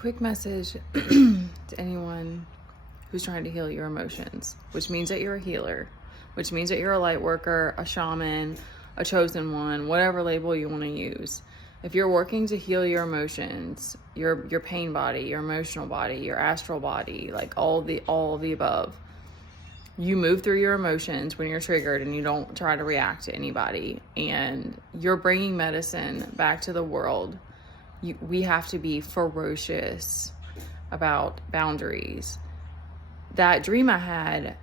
Quick message to anyone who's trying to heal your emotions, which means that you're a healer, which means that you're a light worker, a shaman, a chosen one, whatever label you want to use. If you're working to heal your emotions, your pain body, your emotional body, your astral body, like all of the above, you move through your emotions when you're triggered and you don't try to react to anybody, and you're bringing medicine back to the world. We have to be ferocious about boundaries. That dream I had,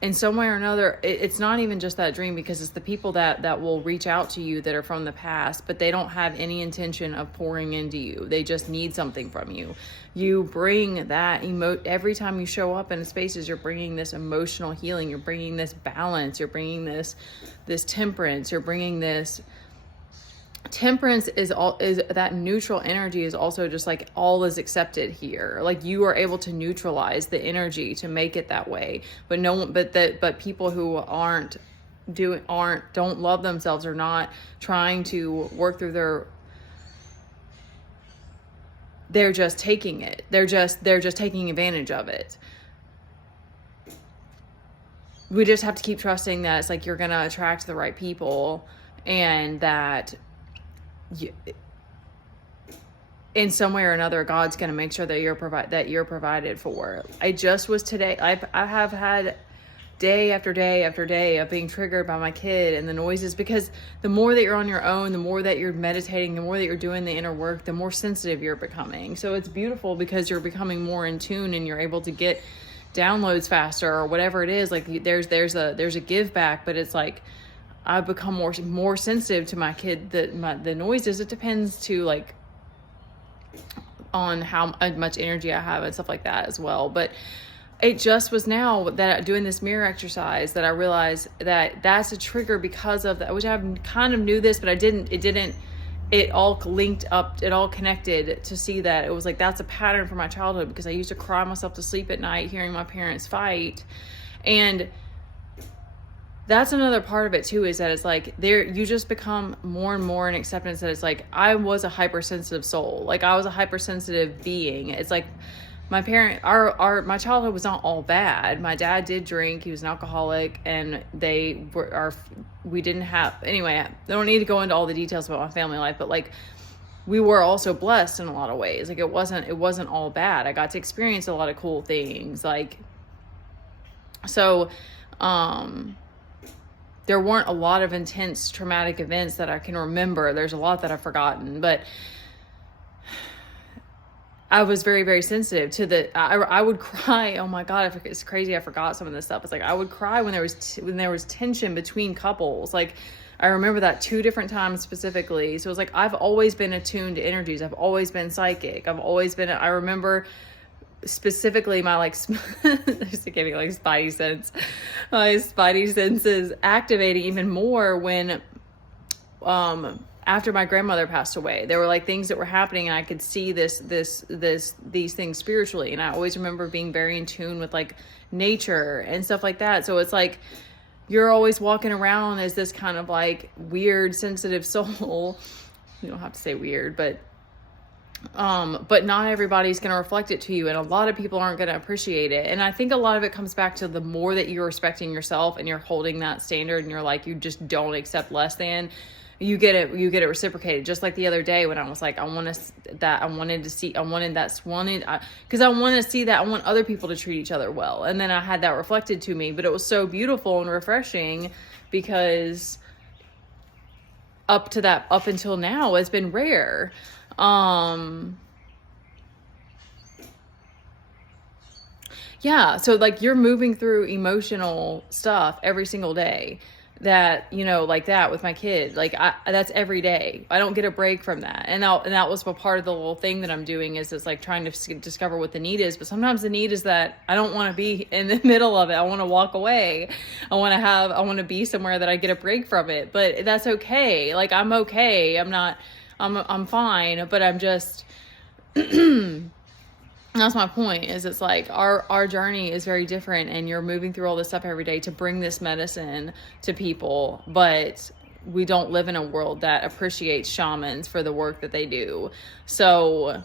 in some way or another, it's not even just that dream, because it's the people that will reach out to you that are from the past, but they don't have any intention of pouring into you. They just need something from you. You bring that every time you show up in spaces. You're bringing this emotional healing. You're bringing this balance. You're bringing this temperance. You're bringing this temperance is that neutral energy is also just like all is accepted here. Like you are able to neutralize the energy to make it that way. But people who don't love themselves, or not trying to work through they're just taking it. They're just taking advantage of it. We just have to keep trusting that it's like you're going to attract the right people, and that in some way or another, God's going to make sure that you're provided for. I just was today. I have had day after day after day of being triggered by my kid and the noises, because the more that you're on your own, the more that you're meditating, the more that you're doing the inner work, the more sensitive you're becoming. So it's beautiful because you're becoming more in tune, and you're able to get downloads faster, or whatever it is. Like there's a give back, but it's like I've become more sensitive to my kid, the noises. It depends too, like on how much energy I have and stuff like that as well. But it just was now that doing this mirror exercise that I realized that that's a trigger because of that, which I kind of knew this, but it all linked up, it all connected to see that it was like, that's a pattern from my childhood, because I used to cry myself to sleep at night hearing my parents fight. And that's another part of it too, is that it's like you just become more and more in acceptance that it's like, I was a hypersensitive soul. Like I was a hypersensitive being. It's like my childhood was not all bad. My dad did drink. He was an alcoholic, and we didn't have, anyway, I don't need to go into all the details about my family life, but like we were also blessed in a lot of ways. Like it wasn't all bad. I got to experience a lot of cool things. Like, so, there weren't a lot of intense traumatic events that I can remember. There's a lot that I've forgotten, but I was very, very sensitive to I would cry. Oh my God, it's crazy. I forgot some of this stuff. It's like, I would cry when there was tension between couples. Like I remember that 2 different times specifically. So it was like, I've always been attuned to energies. I've always been psychic. I remember specifically my just giving like spidey sense, my spidey senses activating even more when after my grandmother passed away. There were like things that were happening, and I could see these things spiritually, and I always remember being very in tune with like nature and stuff like that. So it's like you're always walking around as this kind of like weird sensitive soul. You don't have to say weird, but not everybody's going to reflect it to you, and a lot of people aren't going to appreciate it. And I think a lot of it comes back to the more that you're respecting yourself and you're holding that standard, and you're like, you just don't accept less than, you get it reciprocated. Just like the other day when I was like, I want to see that, I want to see that, I want other people to treat each other well. And then I had that reflected to me, but it was so beautiful and refreshing, because up until now, it's been rare. Yeah, so like you're moving through emotional stuff every single day, that, like that with my kid, like that's every day. I don't get a break from that. And that was a part of the little thing that I'm doing, is it's like trying to discover what the need is. But sometimes the need is that I don't want to be in the middle of it. I want to walk away. I want to be somewhere that I get a break from it, but that's okay. Like I'm okay. I'm fine, but I'm just, that's my point, is it's like our journey is very different, and you're moving through all this stuff every day to bring this medicine to people, but we don't live in a world that appreciates shamans for the work that they do. So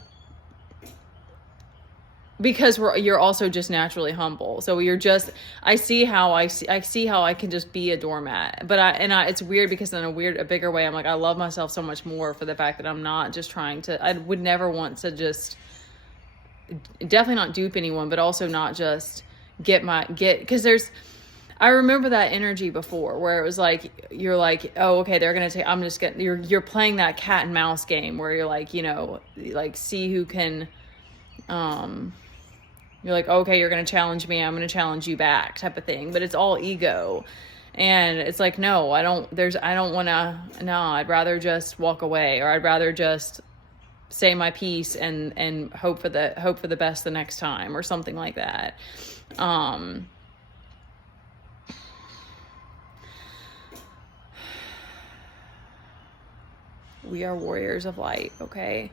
because you're also just naturally humble. So you're just, I see how I can just be a doormat. But it's weird because in a bigger way, I'm like, I love myself so much more for the fact that I'm not just trying to, I would never want to just, definitely not dupe anyone, but also not just because I remember that energy before where it was like, you're like, oh, okay, they're going to take, I'm just getting, you're playing that cat and mouse game where you're like, like see who can, you're like, okay, you're going to challenge me, I'm going to challenge you back type of thing. But it's all ego. And it's like, no, I don't want to, no, I'd rather just walk away, or I'd rather just say my piece and hope for the best the next time, or something like that. We are warriors of light, okay?